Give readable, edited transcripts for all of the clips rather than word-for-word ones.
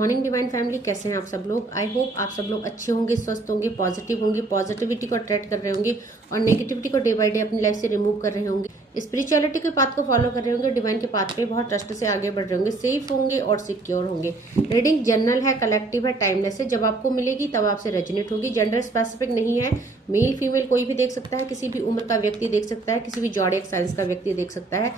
Morning divine family, कैसे हैं आप सब लोग। आई होप आप सब लोग अच्छे होंगे, स्वस्थ होंगे, पॉजिटिव होंगे, पॉजिटिविटी को अट्रैक्ट कर रहे होंगे और नेगेटिविटी को डे बाय डे अपनी लाइफ से रिमूव कर रहे होंगे। स्पिरिचुअलिटी के पाथ को फॉलो कर रहे होंगे, डिवाइन के पाथ पे बहुत ट्रस्ट से आगे बढ़ रहे होंगे, सेफ होंगे और सिक्योर होंगे। रीडिंग जनरल है, कलेक्टिव है, टाइमलेस है। जब आपको मिलेगी तब आपसे रेजोनेट होगी। जेंडर स्पेसिफिक नहीं है, मेल फीमेल कोई भी देख सकता है, किसी भी उम्र का व्यक्ति देख सकता है, किसी भी जॉडियक साइंस का व्यक्ति देख सकता है।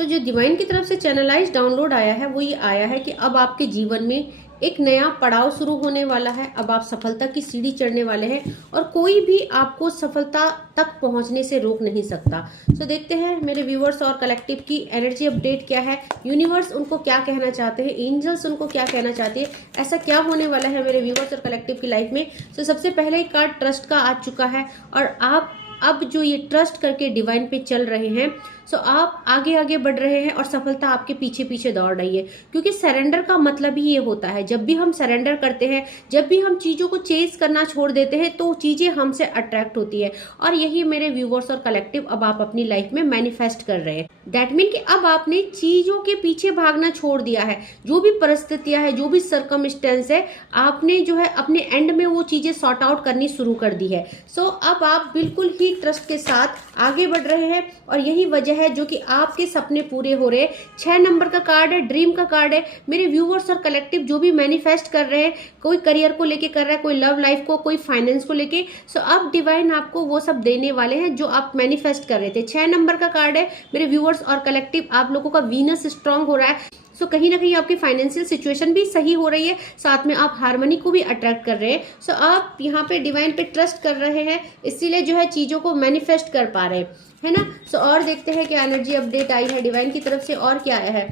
जो डिवाइन की तरफ से चैनलाइज डाउनलोड आया है वो ये आया है कि अब आपके जीवन में एक नया पड़ाव शुरू होने वाला है। अब आप सफलता की सीढ़ी चढ़ने वाले हैं और कोई भी आपको सफलता तक पहुंचने से रोक नहीं सकता। देखते हैं मेरे व्यूअर्स और कलेक्टिव की एनर्जी अपडेट क्या है, यूनिवर्स उनको क्या कहना चाहते हैं, एंजल्स उनको क्या कहना चाहते हैं, ऐसा क्या होने वाला है मेरे व्यूअर्स और कलेक्टिव की लाइफ में। सबसे पहले एक कार्ड ट्रस्ट का आ चुका है और आप अब जो ये ट्रस्ट करके डिवाइन पे चल रहे हैं, आप आगे आगे बढ़ रहे हैं और सफलता आपके पीछे पीछे दौड़ रही है। क्योंकि सरेंडर का मतलब ही ये होता है, जब भी हम सरेंडर करते हैं, जब भी हम चीजों को चेज करना छोड़ देते हैं तो चीजें हमसे अट्रैक्ट होती है। और यही मेरे व्यूवर्स और कलेक्टिव अब आप अपनी लाइफ में मैनिफेस्ट कर रहे हैं। दैट मीन कि अब आपने चीजों के पीछे भागना छोड़ दिया है। जो भी परिस्थितियां है, जो भी सर्कमस्टेंस है, आपने जो है अपने एंड में वो चीजें सॉर्ट आउट करनी शुरू कर दी है। अब आप बिल्कुल ही ट्रस्ट के साथ आगे बढ़ रहे हैं और यही वजह है जो कि आपके सपने पूरे हो रहे हैं। 6 नंबर का कार्ड है, ड्रीम का कार्ड है। मेरे व्यूवर्स और कलेक्टिव जो भी मैनिफेस्ट कर रहे हैं, कोई करियर को लेके कर रहा है, कोई लव लाइफ को, कोई फाइनेंस को लेके, अब डिवाइन आपको वो सब देने वाले हैं जो आप मैनिफेस्ट कर रहे थे। 6 नंबर का कार्ड है मेरे व्यूवर्स और कलेक्टिव। आप लोगों का वीनस स्ट्रांग हो रहा है, कहीं ना कहीं आपकी फाइनेंशियल सिचुएशन भी सही हो रही है, साथ में आप हार्मनी को भी अट्रैक्ट कर रहे हैं। आप यहाँ पे डिवाइन पे ट्रस्ट कर रहे हैं, इसीलिए जो है चीजों को मैनिफेस्ट कर पा रहे हैं, है ना। और देखते हैं क्या एनर्जी अपडेट आई है डिवाइन की तरफ से और क्या आया है।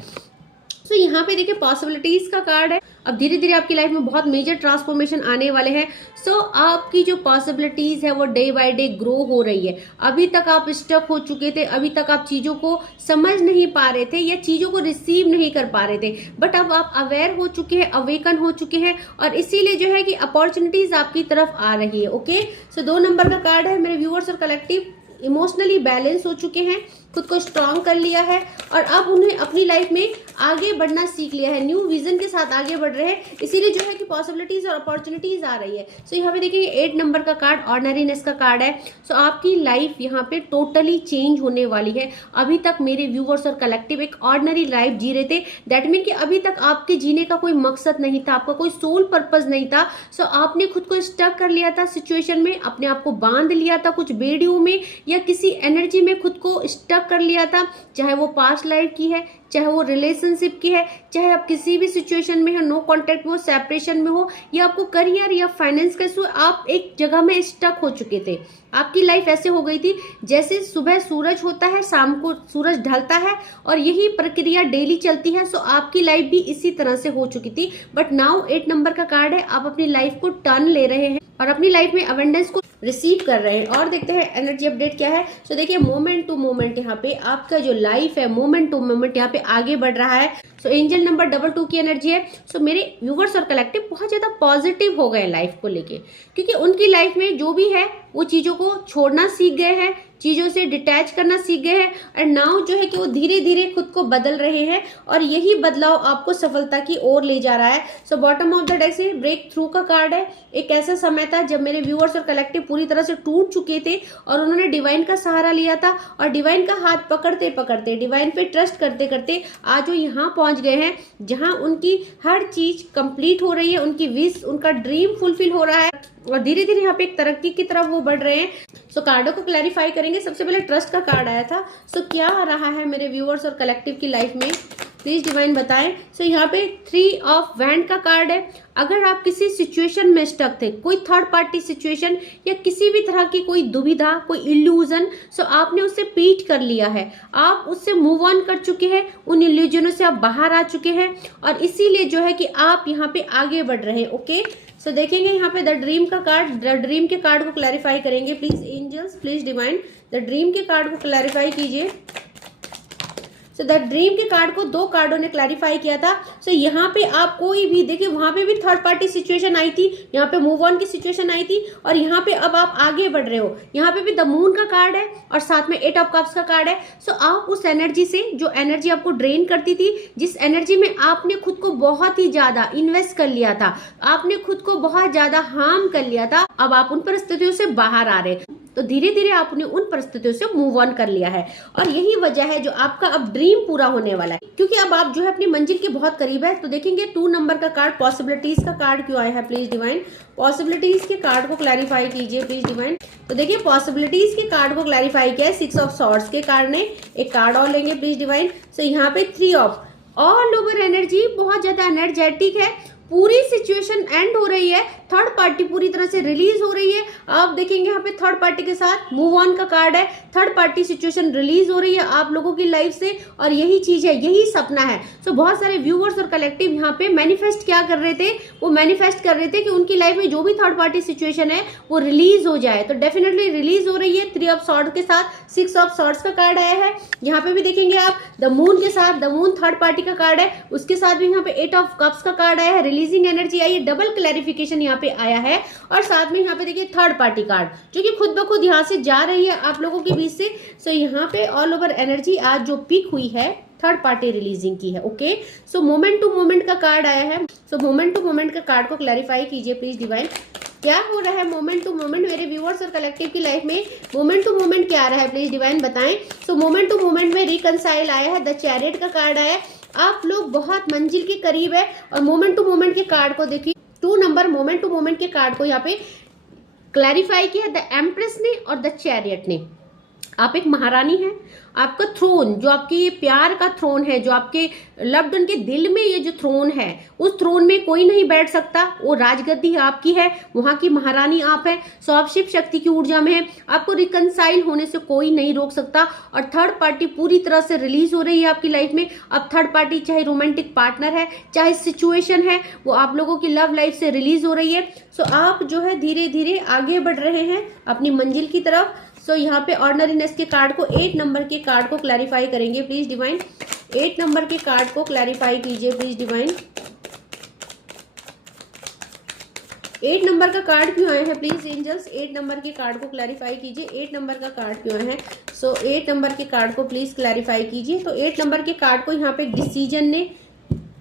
यहाँ पे देखिए पॉसिबिलिटीज का कार्ड है। अब धीरे धीरे आपकी लाइफ में बहुत मेजर ट्रांसफॉर्मेशन आने वाले हैं। आपकी जो पॉसिबिलिटीज है वो डे बाय डे ग्रो हो रही है। अभी तक आप स्टक हो चुके थे, अभी तक आप चीजों को समझ नहीं पा रहे थे या चीजों को रिसीव नहीं कर पा रहे थे, बट अब आप अवेयर हो चुके हैं, अवेकन हो चुके हैं और इसीलिए जो है कि अपॉर्चुनिटीज आपकी तरफ आ रही है। ओके, 2 नंबर का कार्ड है मेरे व्यूअर्स और कलेक्टिव। इमोशनली बैलेंस हो चुके हैं, खुद को स्ट्रांग कर लिया है और अब उन्हें अपनी लाइफ में आगे बढ़ना सीख लिया है, न्यू विजन के साथ आगे बढ़ रहे हैं, इसीलिए जो है कि पॉसिबिलिटीज और अपॉर्चुनिटीज आ रही है। यहाँ पे देखिए 8 नंबर का कार्ड ऑर्डिनरीनेस का कार्ड है। आपकी लाइफ यहाँ पे टोटली चेंज होने वाली है। अभी तक मेरे व्यूवर्स और कलेक्टिव एक ऑर्डिनरी लाइफ जी रहे थे। दैट मीन कि अभी तक आपके जीने का कोई मकसद नहीं था, आपका कोई सोल पर्पज नहीं था। आपने खुद को स्टक कर लिया था सिचुएशन में, अपने आप को बांध लिया था कुछ बेड़ियों में या किसी एनर्जी में, खुद को स्टक कर लिया था, चाहे वो पास्ट लाइफ की है, चाहे वो रिलेशनशिप की है, चाहे आप किसी भी सिचुएशन में हो, नो कांटेक्ट में हो, सेपरेशन में हो, या आपको करियर या फाइनेंस का इशू, आप एक जगह में स्टक हो चुके थे। आपकी लाइफ ऐसे हो गई थी जैसे सुबह सूरज होता है, शाम को सूरज ढलता है और यही प्रक्रिया डेली चलती है। आपकी लाइफ भी इसी तरह से हो चुकी थी, बट नाउ 8 नंबर का कार्ड है। आप अपनी लाइफ को टर्न ले रहे हैं और अपनी लाइफ में अबंडेंस को रिसीव कर रहे हैं। और देखते हैं एनर्जी अपडेट क्या है। देखिए मोमेंट टू मोमेंट यहाँ पे आपका जो लाइफ है, मोमेंट टू मोमेंट यहाँ पे आगे बढ़ रहा है। एंजल नंबर 22 की एनर्जी है। मेरे व्यूवर्स और कलेक्टिव बहुत ज्यादा पॉजिटिव हो गए लाइफ को लेके, क्योंकि उनकी लाइफ में जो भी है वो चीजों को छोड़ना सीख गए हैं, चीजों से डिटैच करना सीख गए हैं और नाउ जो है कि वो धीरे धीरे खुद को बदल रहे हैं और यही बदलाव आपको सफलता की ओर ले जा रहा है। बॉटम ऑफ द डेक से ब्रेक थ्रू का कार्ड है। एक ऐसा समय था जब मेरे व्यूअर्स और कलेक्टिव पूरी तरह से टूट चुके थे और उन्होंने डिवाइन का सहारा लिया था और डिवाइन का हाथ पकड़ते पकड़ते, डिवाइन पे ट्रस्ट करते करते आज वो यहाँ पहुंच गए हैं जहां उनकी हर चीज कंप्लीट हो रही है, उनकी विश, उनका ड्रीम फुलफिल हो रहा है और धीरे धीरे यहाँ पे एक तरक्की की तरफ वो बढ़ रहे हैं। कार्डों को क्लैरिफाई करेंगे। सबसे पहले ट्रस्ट का कार्ड आया था। क्या आ रहा है मेरे व्यूअर्स और कलेक्टिव की लाइफ में, प्लीज डिवाइन बताएं। यहाँ पे 3 ऑफ वैंड का कार्ड है। अगर आप किसी सिचुएशन में स्टक थे, कोई थर्ड पार्टी सिचुएशन या किसी भी तरह की कोई दुविधा, कोई इल्यूजन, आपने उससे पीठ कर लिया है, आप उससे मूव ऑन कर चुके हैं, उन इल्यूजनों से आप बाहर आ चुके हैं और इसीलिए जो है कि आप यहाँ पे आगे बढ़ रहे हैं। ओके, देखेंगे यहाँ पे द ड्रीम का कार्ड, द ड्रीम के कार्ड को क्लैरिफाई करेंगे। Please angels, please divine the dream के कार्ड को क्लैरिफाई कीजिए। सो द ड्रीम के कार्ड को 2 कार्डों ने क्लैरिफाई किया था। सो यहाँ पे आप कोई भी देखिए, वहां पे भी थर्ड पार्टी सिचुएशन आई थी, यहाँ पे मूव ऑन की सिचुएशन आई थी, और यहाँ पे अब आप आगे बढ़ रहे हो। यहाँ पे भी द मून का कार्ड है और साथ में 8 ऑफ कप्स का कार्ड है। सो आप उस एनर्जी से, जो एनर्जी आपको ड्रेन करती थी, जिस एनर्जी में आपने खुद को बहुत ही ज्यादा इन्वेस्ट कर लिया था, आपने खुद को बहुत ज्यादा हार्म कर लिया था, अब आप उन परिस्थितियों से बाहर आ रहे। तो धीरे धीरे आपने उन परिस्थितियों से मूव ऑन कर लिया है, और यही वजह है जो आपका अब ड्रीम पूरा होने वाला है, क्योंकि अब आप जो है अपनी मंजिल के बहुत करीब है। तो देखेंगे 2 नंबर का कार्ड, पॉसिबिलिटीज का कार्ड क्यों आया है प्लीज डिवाइन। पॉसिबिलिटीज के कार्ड को क्लैरिफाई कीजिए प्लीज डिवाइन। तो देखिए पॉसिबिलिटीज के कार्ड को क्लैरिफाई किया है 6 ऑफ सॉर्ड्स के कार्ड ने। एक कार्ड और लेंगे प्लीज डिवाइन। सो यहाँ पे 3 ऑफ ऑल ओवर एनर्जी, बहुत ज्यादा एनर्जेटिक है, पूरी सिचुएशन एंड हो रही है, थर्ड पार्टी पूरी तरह से रिलीज हो रही है। आप देखेंगे यहाँ पे थर्ड पार्टी के साथ मूव ऑन का कार्ड है, थर्ड पार्टी सिचुएशन रिलीज हो रही है आप लोगों की लाइफ से, और यही चीज है, यही सपना है। सो बहुत सारे व्यूअर्स और कलेक्टिव यहाँ पे मैनिफेस्ट क्या कर रहे थे, वो मैनिफेस्ट कर रहे थे कि उनकी लाइफ में जो भी थर्ड पार्टी सिचुएशन है वो रिलीज हो जाए। तो डेफिनेटली रिलीज हो रही है। 3 ऑफ सॉर्ड के साथ 6 ऑफ सॉर्ड्स का कार्ड आया है। यहाँ पे भी देखेंगे आप द मून के साथ, द मून थर्ड पार्टी का कार्ड है, उसके साथ भी यहाँ पे 8 ऑफ कप्स का कार्ड आया है, रिलीजिंग एनर्जी आई है, डबल क्लैरिफिकेशन यहाँ पे आया है। और साथ में यहाँ पे देखिए थर्ड पार्टी कार्ड जो कि खुद ब खुद यहाँ से जा रही है आप लोगों के बीच से। सो यहाँ पे ऑल ओवर एनर्जी आज जो पीक हुई है थर्ड पार्टी रिलीजिंग की है। Okay, so moment to moment का कार्ड आया है। सो मोमेंट टू मोमेंट का कार्ड को क्लैरिफाई कीजिए प्लीज डिवाइन। क्या हो रहा है मोमेंट टू मोमेंट मेरे व्यूअर्स और कलेक्टिव की लाइफ में? मोमेंट टू मोमेंट क्या आ रहा है प्लीज डिवाइन बताएं। सो मोमेंट टू मोमेंट में रिकंसाइल आया है, द चैरियट का कार्ड आया है, आप लोग बहुत मंजिल के करीब है। और मोमेंट टू मोमेंट के कार्ड को देखिए, 2 नंबर मोमेंट टू मोमेंट के कार्ड को यहाँ पे क्लैरिफाई किया द एम्प्रेस ने और द चैरियट ने। आप एक महारानी हैं, आपका थ्रोन, जो आपके ये प्यार का थ्रोन है, जो आपके लव्ड वन के दिल में ये जो थ्रोन है, उस थ्रोन में कोई नहीं बैठ सकता, वो राजगद्दी आपकी है, वहां की महारानी आप है। सो आप शिव शक्ति की ऊर्जा में है, आपको रिकंसाइल होने से कोई नहीं रोक सकता। और थर्ड पार्टी पूरी तरह से रिलीज हो रही है आपकी लाइफ में। अब थर्ड पार्टी चाहे रोमांटिक पार्टनर है, चाहे सिचुएशन है, वो आप लोगों की लव लाइफ से रिलीज हो रही है। सो आप जो है धीरे धीरे आगे बढ़ रहे हैं अपनी मंजिल की तरफ। सो यहाँ पे ऑर्डिनरीनेस के कार्ड को, 8 नंबर के कार्ड को क्लैरिफाई करेंगे प्लीज डिवाइन। 8 नंबर के कार्ड को क्लैरिफाई कीजिए प्लीज डिवाइन। 8 नंबर का कार्ड क्यों आए हैं प्लीज एंजल्स? 8 नंबर के कार्ड को क्लैरिफाई कीजिए। 8 नंबर का कार्ड क्यों आए हैं? सो 8 नंबर के कार्ड को प्लीज क्लैरिफाई कीजिए। तो 8 नंबर के कार्ड को यहाँ पे डिसीजन ने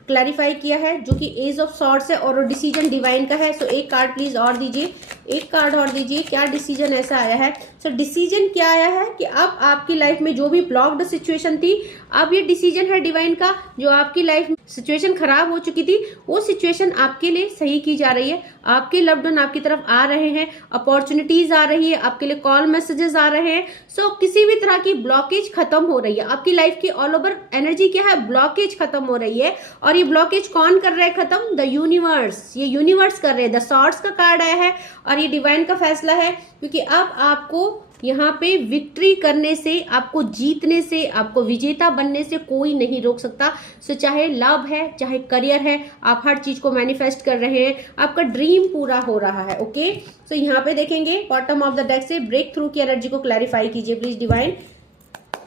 क्लैरिफाई किया है, जो कि एज ऑफ सॉर्ड्स है, और डिसीजन डिवाइन का है। सो एक कार्ड प्लीज और दीजिए, एक कार्ड और दीजिए, क्या डिसीजन ऐसा आया है? सो डिसीजन क्या आया है कि अब आपकी लाइफ में जो भी ब्लॉक्ड सिचुएशन थी, अब ये डिसीजन है डिवाइन का, जो आपकी लाइफ में सिचुएशन खराब हो चुकी थी, वो सिचुएशन आपके लिए सही की जा रही है। आपके लव्ड वन आपकी तरफ आ रहे हैं, अपॉर्चुनिटीज आ रही है, आपके लिए कॉल मैसेजेस आ रहे हैं। सो किसी भी तरह की ब्लॉकेज खत्म हो रही है आपकी लाइफ की। ऑल ओवर एनर्जी क्या है? ब्लॉकेज खत्म हो रही है। और ये ब्लॉकेज कौन कर रहा है खत्म? द यूनिवर्स, ये यूनिवर्स कर रहे हैं। द सॉर्ड्स का कार्ड आया है और ये डिवाइन का फैसला है, क्योंकि अब आपको यहाँ पे विक्ट्री करने से, आपको जीतने से, आपको विजेता बनने से कोई नहीं रोक सकता। सो चाहे लव है, चाहे करियर है, आप हर चीज को मैनिफेस्ट कर रहे हैं, आपका ड्रीम पूरा हो रहा है। ओके, सो यहाँ पे देखेंगे बॉटम ऑफ द डेक से ब्रेक थ्रू की एनर्जी को क्लैरिफाई कीजिए प्लीज डिवाइन।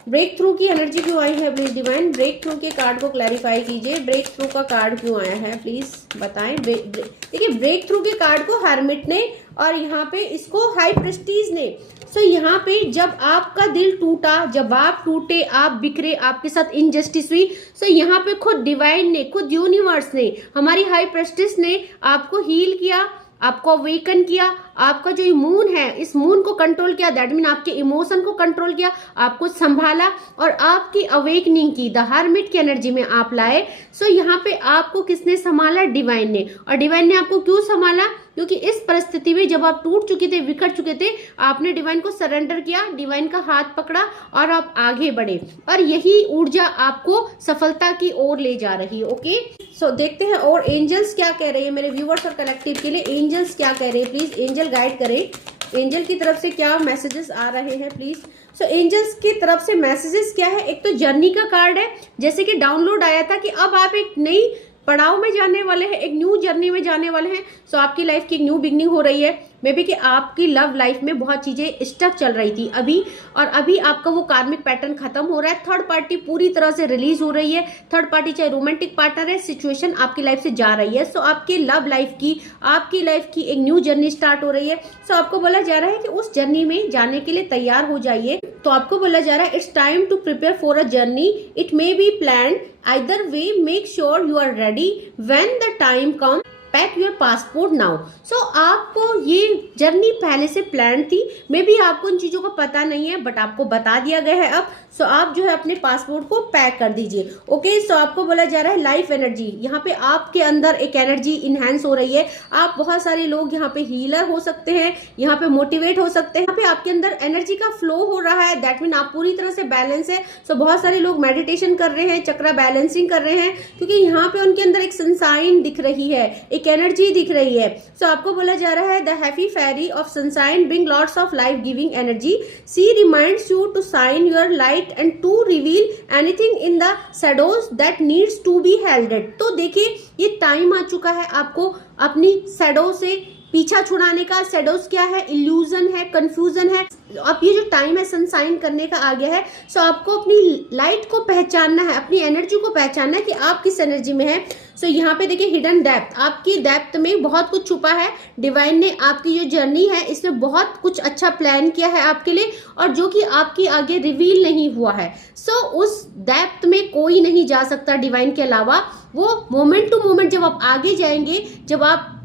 ब्रेक थ्रू की एनर्जी क्यों आई है प्लीज डिवाइन? ब्रेक थ्रू के कार्ड को क्लैरिफाई कीजिए। ब्रेक थ्रू का कार्ड क्यों आया है प्लीज बताएं। देखिए ब्रेक थ्रू के कार्ड को हर्मिट ने और यहाँ पे इसको हाई प्रेस्टीज ने। सो यहाँ पे जब आपका दिल टूटा, जब आप टूटे, आप बिखरे, आपके साथ इनजस्टिस हुई, सो यहाँ पे खुद डिवाइन ने, खुद यूनिवर्स ने, हमारी हाई प्रेस्टिस ने आपको हील किया, आपको अवेकन किया, आपका जो मून है इस मून को कंट्रोल किया, दैट मीन आपके इमोशन को कंट्रोल किया, आपको संभाला और आपकी अवेकनिंग की, द हर्मिट की एनर्जी में आप लाए। सो यहाँ पे आपको किसने संभाला? डिवाइन ने। और डिवाइन ने आपको क्यों संभाला? क्योंकि इस परिस्थिति में जब आप टूट चुके थे, बिखर चुके थे, आपने डिवाइन को सरेंडर किया, डिवाइन का हाथ पकड़ा और आप आगे बढ़े, और यही ऊर्जा आपको सफलता की ओर ले जा रही है। ओके, सो देखते हैं और एंजल्स क्या कह रहे हैं मेरे व्यूअर्स और कलेक्टिव के लिए। एंजल्स क्या कह रहे हैं प्लीज एंजल गाइड करें। एंजल की तरफ से क्या मैसेजेस आ रहे हैं प्लीज। सो एंजल्स की तरफ से मैसेजेस क्या है? एक तो जर्नी का कार्ड है, जैसे कि डाउनलोड आया था कि अब आप एक नई पड़ाव में जाने वाले हैं, एक न्यू जर्नी में जाने वाले हैं। सो आपकी लाइफ की एक न्यू बिगनिंग हो रही है। मे बी कि आपकी लव लाइफ में बहुत चीजें स्टक चल रही थी अभी, और अभी आपका वो कार्मिक पैटर्न खत्म हो रहा है। थर्ड पार्टी पूरी तरह से रिलीज हो रही है। थर्ड पार्टी चाहे रोमांटिक पार्टनर है, सिचुएशन आपकी लाइफ से जा रही है। सो आपकी लव लाइफ की, आपकी लाइफ की एक न्यू जर्नी स्टार्ट हो रही है। सो आपको बोला जा रहा है कि उस जर्नी में जाने के लिए तैयार हो जाइए। तो आपको बोला जा रहा है it's time to prepare for a journey, it may be plan, either way make sure you are ready when the time comes, pack your passport now. So आपको ये जर्नी पहले से प्लान थी, मे बी आपको इन चीजों का पता नहीं है, बट आपको बता दिया गया है अब। सो आप जो है अपने पासपोर्ट को पैक कर दीजिए। ओके, सो आपको बोला जा रहा है लाइफ एनर्जी, यहाँ पे आपके अंदर एक एनर्जी इनहेंस हो रही है। आप बहुत सारे लोग यहाँ पे हीलर हो सकते हैं, यहाँ पे मोटिवेट हो सकते हैं, यहाँ पे आपके अंदर एनर्जी का फ्लो हो रहा है। दैट मीन आप पूरी तरह से बैलेंस है। सो बहुत सारे लोग मेडिटेशन कर रहे हैं, चक्रा बैलेंसिंग कर रहे हैं, क्योंकि यहाँ पे उनके अंदर एक सनसाइन दिख रही है, एक एनर्जी दिख रही है। सो आपको बोला जा रहा है the happy fairy of sunshine bring lots of life giving energy, she reminds you to shine your light and to reveal anything in the shadows that needs to be healed. तो देखिए ये टाइम आ चुका है आपको अपनी shadow से पीछा छुड़ाने का। शैडोज क्या है? इल्यूजन है, कंफ्यूजन है। अब ये जो टाइम है सनसाइन करने का आ गया है। सो आपको अपनी लाइट को पहचानना है, अपनी एनर्जी को पहचानना है कि आप किस एनर्जी में है। सो यहाँ पे देखिए हिडन डेप्थ, आपकी डेप्थ में बहुत कुछ छुपा है। डिवाइन ने आपकी जो जर्नी है इसमें बहुत कुछ अच्छा प्लान किया है आपके लिए, और जो कि आपकी आगे रिवील नहीं हुआ है। सो उस डेप्थ में कोई नहीं जा सकता डिवाइन के अलावा। वो मोमेंट टू मोमेंट जब आप आगे जाएंगे, जब आप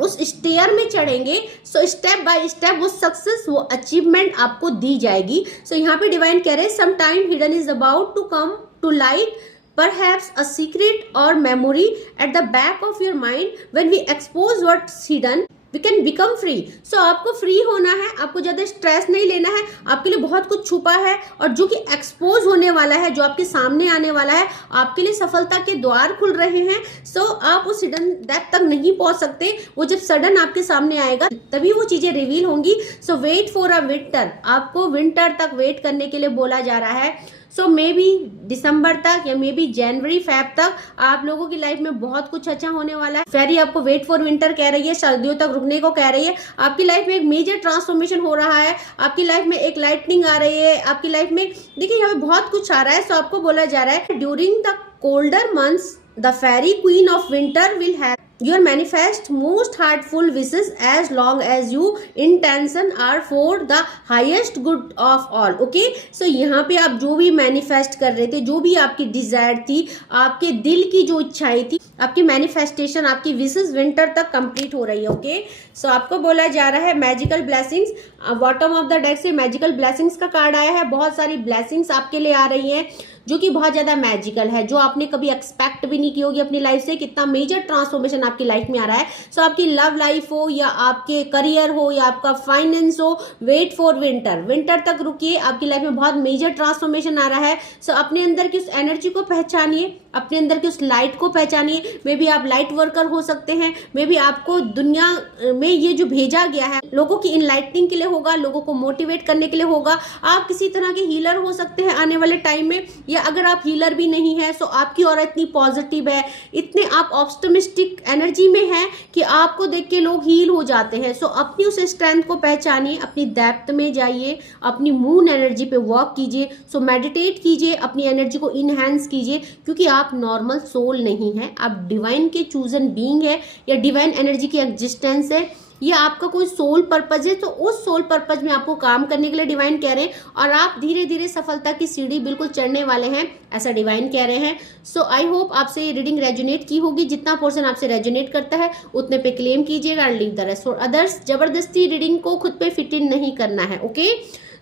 उस स्टेयर में चढ़ेंगे, सो स्टेप बाय स्टेप वो सक्सेस, वो अचीवमेंट आपको दी जाएगी। सो यहाँ पे डिवाइन कह रहे हैं some time hidden is about to come to light, perhaps a secret or memory at the back of your mind. When we expose what's hidden, we can become free. So आपको free होना है, आपको ज्यादा stress नहीं लेना है। आपके लिए बहुत कुछ छुपा है और जो कि एक्सपोज होने वाला है, जो आपके सामने आने वाला है, आपके लिए सफलता के द्वार खुल रहे हैं। सो आप उस हिडन डेप्थ तक नहीं पहुंच सकते। वो जब सडन आपके सामने आएगा तभी वो चीजें रिवील होंगी। सो वेट फॉर अ विंटर, आपको विंटर तक वेट करने के लिए बोला जा रहा है। सो मे बी दिसंबर तक या मे बी जनवरी फेब तक आप लोगों की लाइफ में बहुत कुछ अच्छा होने वाला है। फेरी आपको वेट फॉर विंटर कह रही है, सर्दियों तक रुकने को कह रही है। आपकी लाइफ में एक मेजर ट्रांसफॉर्मेशन हो रहा है, आपकी लाइफ में एक लाइटनिंग आ रही है, आपकी लाइफ में देखिए यहाँ पे बहुत कुछ आ रहा है। सो आपको बोला जा रहा है during the colder months the fairy queen of winter will have your manifest most heartful wishes as long as you intention are for the highest good of all. Okay, so यहाँ पे आप जो भी मैनिफेस्ट कर रहे थे, जो भी आपकी डिजायर थी, आपके दिल की जो इच्छाएं थी, आपकी मैनिफेस्टेशन, आपकी विशेस विंटर तक कंप्लीट हो रही है। ओके, सो आपको बोला जा रहा है magical blessings. Bottom of the deck से मैजिकल ब्लेसिंग्स का कार्ड आया है। बहुत सारी ब्लेसिंग्स आपके लिए आ रही हैं जो कि बहुत ज्यादा मैजिकल है, जो आपने कभी एक्सपेक्ट भी नहीं की होगी अपनी लाइफ से। कितना मेजर ट्रांसफॉर्मेशन आपकी लाइफ में आ रहा है। सो आपकी लव लाइफ हो या आपके करियर हो या आपका फाइनेंस हो, वेट फॉर विंटर, विंटर तक रुकिए। आपकी लाइफ में बहुत मेजर ट्रांसफॉर्मेशन आ रहा है। सो अपने अंदर की उस एनर्जी को पहचानिए, अपने अंदर की उस लाइट को पहचानिए। मे बी आप लाइट वर्कर हो सकते हैं, मे बी आपको दुनिया में ये जो भेजा गया है लोगों की इनलाइटनिंग के लिए होगा, लोगों को मोटिवेट करने के लिए होगा। आप किसी तरह के हीलर हो सकते हैं आने वाले टाइम में, या अगर आप हीलर भी नहीं है सो आपकी ऑरा इतनी पॉजिटिव है, इतने आप ऑप्टिमिस्टिक एनर्जी में हैं कि आपको देख के लोग हील हो जाते हैं। सो अपनी उस स्ट्रेंथ को पहचानिए, अपनी डेप्थ में जाइए, अपनी मून एनर्जी पे वर्क कीजिए। सो मेडिटेट कीजिए, अपनी एनर्जी को इनहेंस कीजिए, क्योंकि आप नॉर्मल सोल नहीं है, आप डिवाइन के चूजन बीइंग है या डिवाइन एनर्जी की एग्जिस्टेंस है। ये आपका कोई सोल पर्पज है, तो उस सोल पर्पज में आपको काम करने के लिए डिवाइन कह रहे हैं, और आप धीरे धीरे सफलता की सीढ़ी बिल्कुल चढ़ने वाले हैं, ऐसा डिवाइन कह रहे हैं। सो आई होप आपसे ये रीडिंग रेजोनेट की होगी। जितना पोर्शन आपसे रेजोनेट करता है उतने पे क्लेम कीजिएगा and leave the rest for others. जबरदस्ती रीडिंग को खुद पे फिट इन नहीं करना है। Okay,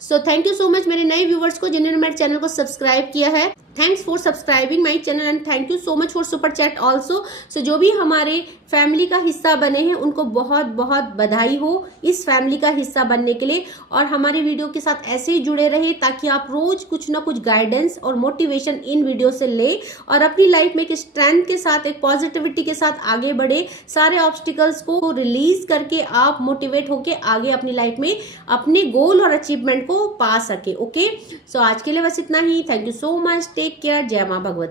so thank you so much मेरे नए व्यूवर्स को जिन्होंने मेरे चैनल को सब्सक्राइब किया है। Thanks for subscribing my channel and thank you so much for super chat also. So जो भी हमारे फैमिली का हिस्सा बने हैं उनको बहुत बहुत बधाई हो इस फैमिली का हिस्सा बनने के लिए, और हमारे वीडियो के साथ ऐसे ही जुड़े रहे ताकि आप रोज कुछ ना कुछ गाइडेंस और मोटिवेशन इन वीडियो से ले और अपनी लाइफ में एक स्ट्रेंथ के साथ, एक पॉजिटिविटी के साथ आगे बढ़े। सारे ऑब्स्टिकल्स को रिलीज करके आप मोटिवेट होके आगे अपनी लाइफ में अपने गोल और अचीवमेंट को पा सके। ओके, सो आज के लिए बस इतना ही। Thank you so much, take care, जय माँ भगवती।